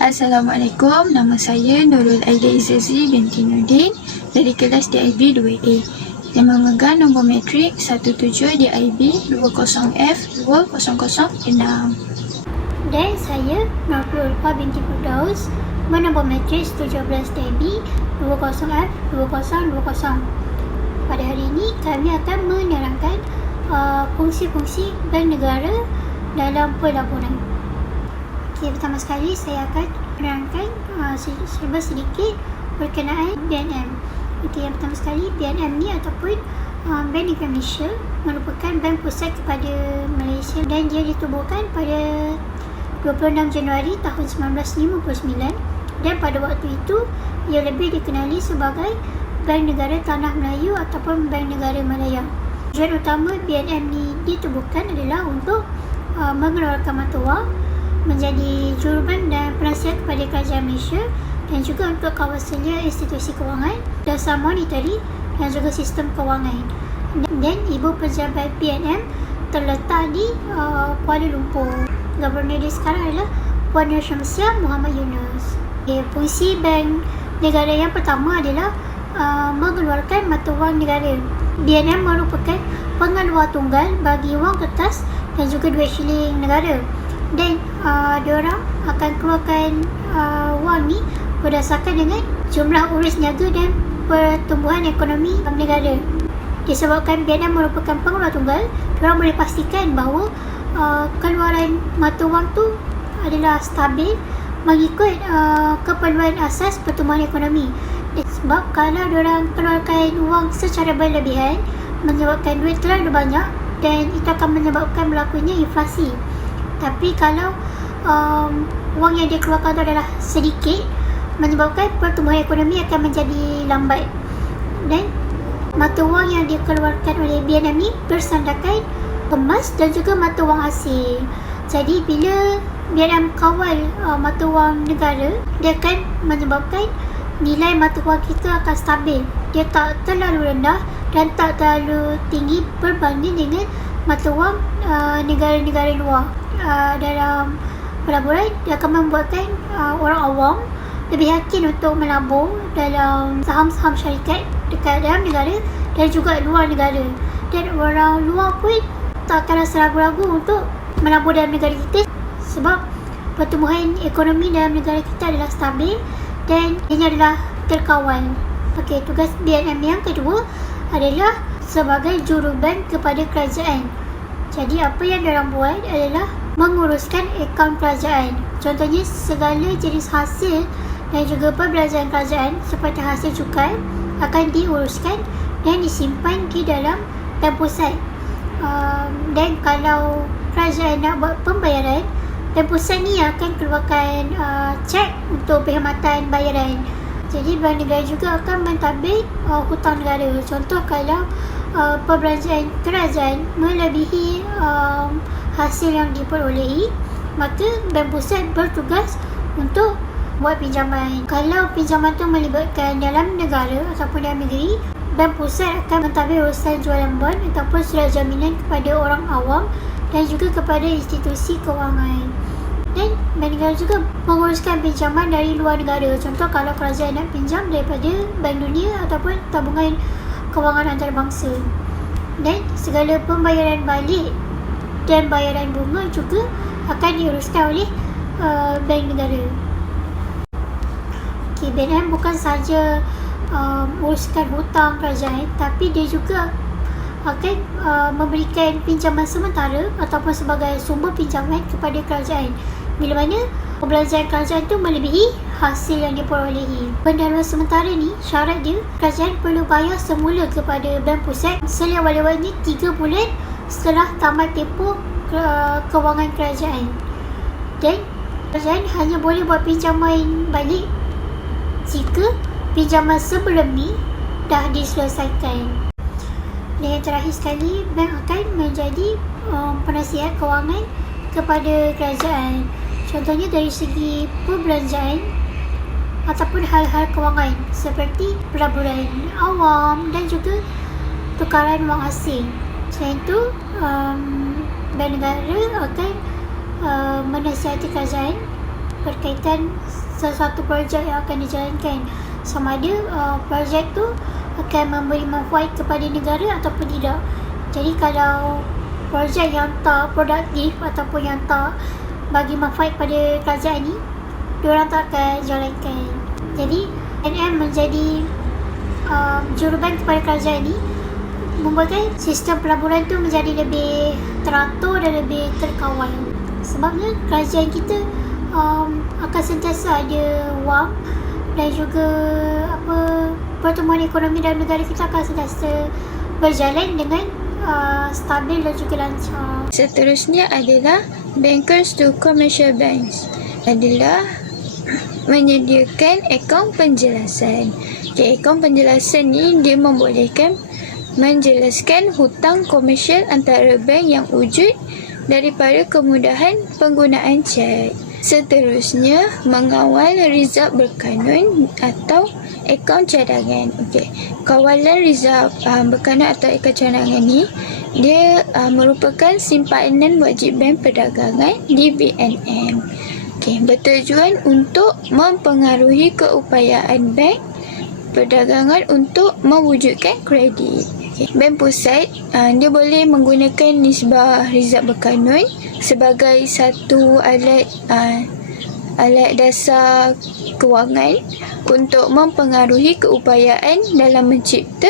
Assalamualaikum, nama saya Nurul Aida Izazi binti Nurdin dari kelas DIB 2A yang memegang nombor matrik 17 DIB 20F 2006. Dan saya Nurul Ulfa binti Firdaus menombor matrik 17 DIB 20F 2020. Pada hari ini kami akan menerangkan fungsi-fungsi bank negara dalam pelaburan. Okay, pertama sekali saya akan menerangkan sedikit berkenaan BNM. Okay, yang pertama sekali BNM ni ataupun Bank Negara Malaysia merupakan bank pusat kepada Malaysia dan dia ditubuhkan pada 26 Januari tahun 1959 dan pada waktu itu ia lebih dikenali sebagai Bank Negara Tanah Melayu ataupun Bank Negara Malaya. Tujuan utama BNM ni ditubuhkan adalah untuk mengeluarkan mata wang, menjadi jurubank dan penasihat kepada kerajaan Malaysia dan juga untuk kawasannya institusi kewangan, dasar monetary dan juga sistem kewangan. Dan ibu pejabat BNM terletak di Kuala Lumpur. Governor dia sekarang adalah Puan Nur Syamsiah Muhammad Yunus. Fungsi bank negara yang pertama adalah mengeluarkan mata wang negara. BNM merupakan pengeluar tunggal bagi wang kertas dan juga duit shilling negara. Dan diorang akan keluarkan wang ni berdasarkan dengan jumlah urus niaga dan pertumbuhan ekonomi negara. Disebabkan BNM merupakan pengeluar tunggal, diorang boleh pastikan bahawa keluaran mata wang tu adalah stabil mengikut keperluan asas pertumbuhan ekonomi. Sebab kalau diorang keluarkan wang secara berlebihan menyebabkan duit terlalu banyak dan itu akan menyebabkan berlakunya inflasi. Tapi kalau wang yang dikeluarkan itu adalah sedikit, menyebabkan pertumbuhan ekonomi akan menjadi lambat. Dan mata wang yang dikeluarkan oleh BNM ni bersandarkan emas dan juga mata wang asing. Jadi bila BNM kawal mata wang negara, dia akan menyebabkan nilai mata wang kita akan stabil. Dia tak terlalu rendah dan tak terlalu tinggi berbanding dengan mata wang negara-negara luar. Dalam pelaburan, dia akan membuatkan orang awam lebih yakin untuk melabur dalam saham-saham syarikat dekat dalam negara dan juga luar negara. Dan orang luar pun tak akan rasa ragu-ragu untuk melabur dalam negara kita sebab pertumbuhan ekonomi dalam negara kita adalah stabil dan ini adalah terkawal. Okey, tugas BNM yang kedua adalah sebagai jurubank kepada kerajaan. Jadi apa yang diorang buat adalah menguruskan akaun kerajaan. Contohnya segala jenis hasil dan juga perbelanjaan kerajaan seperti hasil cukai akan diuruskan dan disimpan di dalam bank pusat. Dan kalau kerajaan nak buat pembayaran, bank pusat ni akan keluarkan cek untuk perkhidmatan bayaran. Jadi bank negara juga akan mentadbir hutang negara. Contoh kalau perbelanjaan kerajaan melebihi hasil yang diperolehi, maka bank pusat bertugas untuk buat pinjaman. Kalau pinjaman tu melibatkan dalam negara ataupun dalam negeri, bank pusat akan mentadbir urusan jualan bond ataupun surat jaminan kepada orang awam dan juga kepada institusi kewangan. Dan bank negara juga menguruskan pinjaman dari luar negara. Contoh kalau kerajaan nak pinjam daripada Bank Dunia ataupun tabungan kewangan antarabangsa. Dan segala pembayaran balik dan bayaran bunga juga akan diuruskan oleh bank negara. Okay, BNM bukan sahaja uruskan hutang kerajaan, tapi dia juga akan memberikan pinjaman sementara ataupun sebagai sumber pinjaman kepada kerajaan bila mana perbelanjaan kerajaan itu melebihi hasil yang diperolehi. Pendanaan sementara ni, syarat dia kerajaan perlu bayar semula kepada bank pusat selewat-lewatnya 3 bulan setelah tamat tempoh kewangan kerajaan. Dan kerajaan hanya boleh buat pinjaman balik jika pinjaman sebelum ni dah diselesaikan. Dan yang terakhir sekali, bank akan menjadi penasihat kewangan kepada kerajaan. Contohnya dari segi perbelanjaan ataupun hal-hal kewangan seperti pelaburan awam dan juga tukaran wang asing. Selain itu, bank negara akan menasihati kerajaan berkaitan sesuatu projek yang akan dijalankan. Sama ada projek tu akan memberi manfaat kepada negara ataupun tidak. Jadi kalau projek yang tak produktif ataupun yang tak bagi manfaat pada kerajaan ni, diorang tak akan jalankan. Jadi NM menjadi juruban kepada kerajaan ni, membuatkan sistem pelaburan tu menjadi lebih teratur dan lebih terkawal. Sebabnya kerajaan kita akan sentiasa ada wang dan juga pertumbuhan ekonomi dalam negara kita akan sentiasa berjalan dengan stabil dan juga lancar. Seterusnya adalah bankers to commercial banks, adalah menyediakan akaun penjelasan. Akaun penjelasan ni dia membolehkan menjelaskan hutang komersial antara bank yang wujud daripada kemudahan penggunaan cek. Seterusnya, mengawal rizab berkanun atau akaun cadangan. Kawalan rizab berkanun atau akaun cadangan ni dia merupakan simpanan wajib bank perdagangan di BNM. Bertujuan untuk mempengaruhi keupayaan bank perdagangan untuk mewujudkan kredit. Bank Pusat dia boleh menggunakan nisbah rizab berkanun sebagai satu alat dasar kewangan untuk mempengaruhi keupayaan dalam mencipta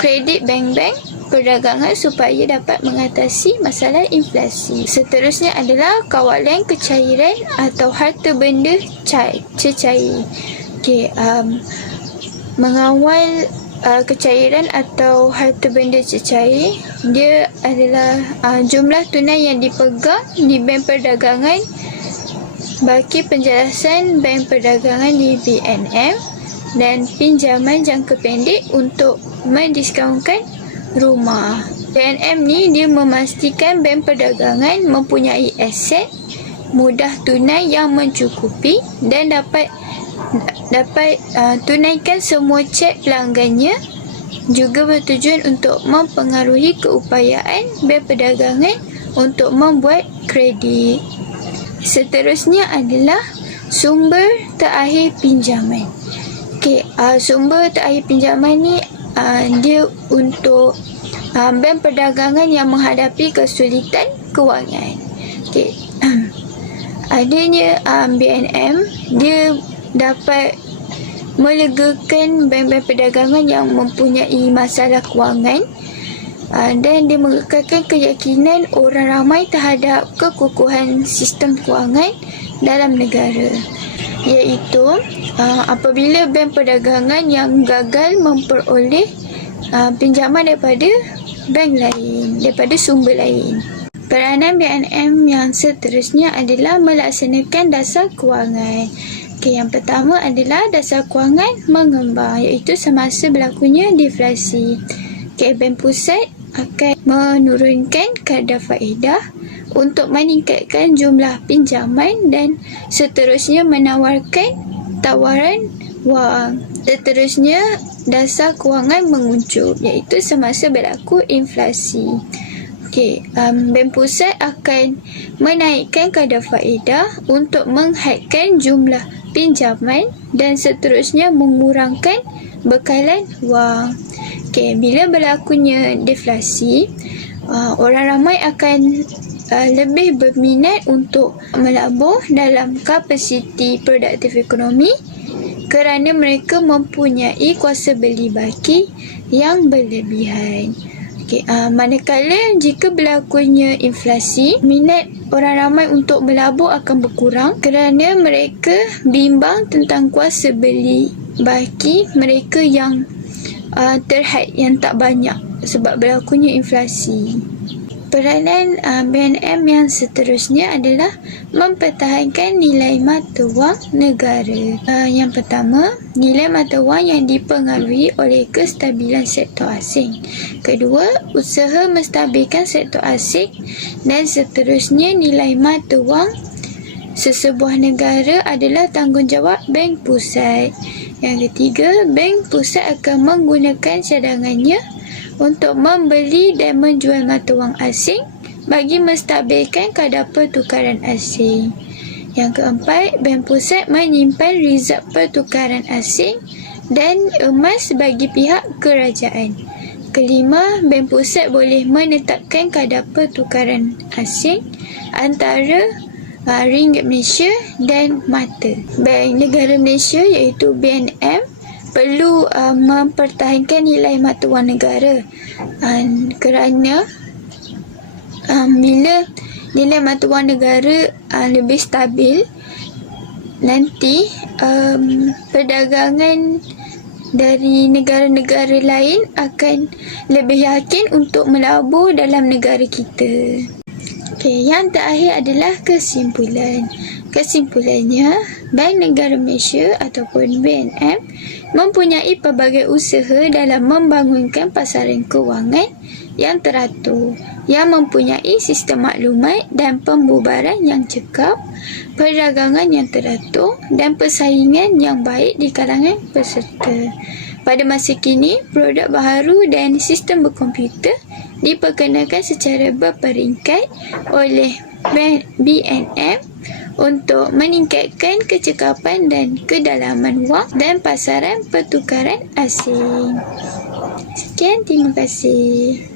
kredit bank-bank perdagangan supaya dapat mengatasi masalah inflasi. Seterusnya adalah kawalan kecairan atau harta benda cecair. Mengawal kecairan atau harta benda cecair, dia adalah jumlah tunai yang dipegang di bank perdagangan bagi penjelasan bank perdagangan di BNM dan pinjaman jangka pendek untuk mendiskaunkan rumah. BNM ni dia memastikan bank perdagangan mempunyai aset mudah tunai yang mencukupi dan dapat tunaikan semua cek pelanggannya, juga bertujuan untuk mempengaruhi keupayaan bank perdagangan untuk membuat kredit. Seterusnya adalah sumber terakhir pinjaman. Sumber terakhir pinjaman ni dia untuk bank perdagangan yang menghadapi kesulitan kewangan. Adanya BNM dia dapat melegakan bank-bank perdagangan yang mempunyai masalah kewangan dan dia mengekalkan keyakinan orang ramai terhadap kekukuhan sistem kewangan dalam negara, iaitu apabila bank perdagangan yang gagal memperoleh pinjaman daripada bank lain, daripada sumber lain. Peranan BNM yang seterusnya adalah melaksanakan dasar kewangan. Yang pertama adalah dasar kewangan mengembang, iaitu semasa berlakunya deflasi. Bank Pusat akan menurunkan kadar faedah untuk meningkatkan jumlah pinjaman dan seterusnya menawarkan tawaran wang. Seterusnya, dasar kewangan menguncup, iaitu semasa berlaku inflasi. Bank Pusat akan menaikkan kadar faedah untuk menghadkan jumlah pinjaman dan seterusnya mengurangkan bekalan wang. Bila berlakunya deflasi, orang ramai akan lebih berminat untuk melabur dalam kapasiti produktif ekonomi kerana mereka mempunyai kuasa beli baki yang berlebihan. Manakala jika berlakunya inflasi, minat orang ramai untuk melabur akan berkurang kerana mereka bimbang tentang kuasa beli baki mereka yang terhad, yang tak banyak sebab berlakunya inflasi. Peranan BNM yang seterusnya adalah mempertahankan nilai mata wang negara. Yang pertama, nilai mata wang yang dipengaruhi oleh kestabilan sektor asing. Kedua, usaha menstabilkan sektor asing. Dan seterusnya, nilai mata wang sesebuah negara adalah tanggungjawab Bank Pusat. Yang ketiga, Bank Pusat akan menggunakan cadangannya untuk membeli dan menjual mata wang asing bagi menstabilkan kadar pertukaran asing. Yang keempat, Bank Pusat menyimpan rezerv pertukaran asing dan emas bagi pihak kerajaan. Kelima, Bank Pusat boleh menetapkan kadar pertukaran asing antara ringgit Malaysia dan mata. Bank Negara Malaysia iaitu BNM perlu mempertahankan nilai mata wang negara kerana bila nilai mata wang negara lebih stabil, nanti perdagangan dari negara-negara lain akan lebih yakin untuk melabur dalam negara kita. Okey, yang terakhir adalah kesimpulan. Kesimpulannya, Bank Negara Malaysia ataupun BNM mempunyai pelbagai usaha dalam membangunkan pasaran kewangan yang teratur, yang mempunyai sistem maklumat dan pembubaran yang cekap, perdagangan yang teratur dan persaingan yang baik di kalangan peserta. Pada masa kini, produk baharu dan sistem berkomputer diperkenalkan secara berperingkat oleh BNM untuk meningkatkan kecekapan dan kedalaman wang dan pasaran pertukaran asing. Sekian, terima kasih.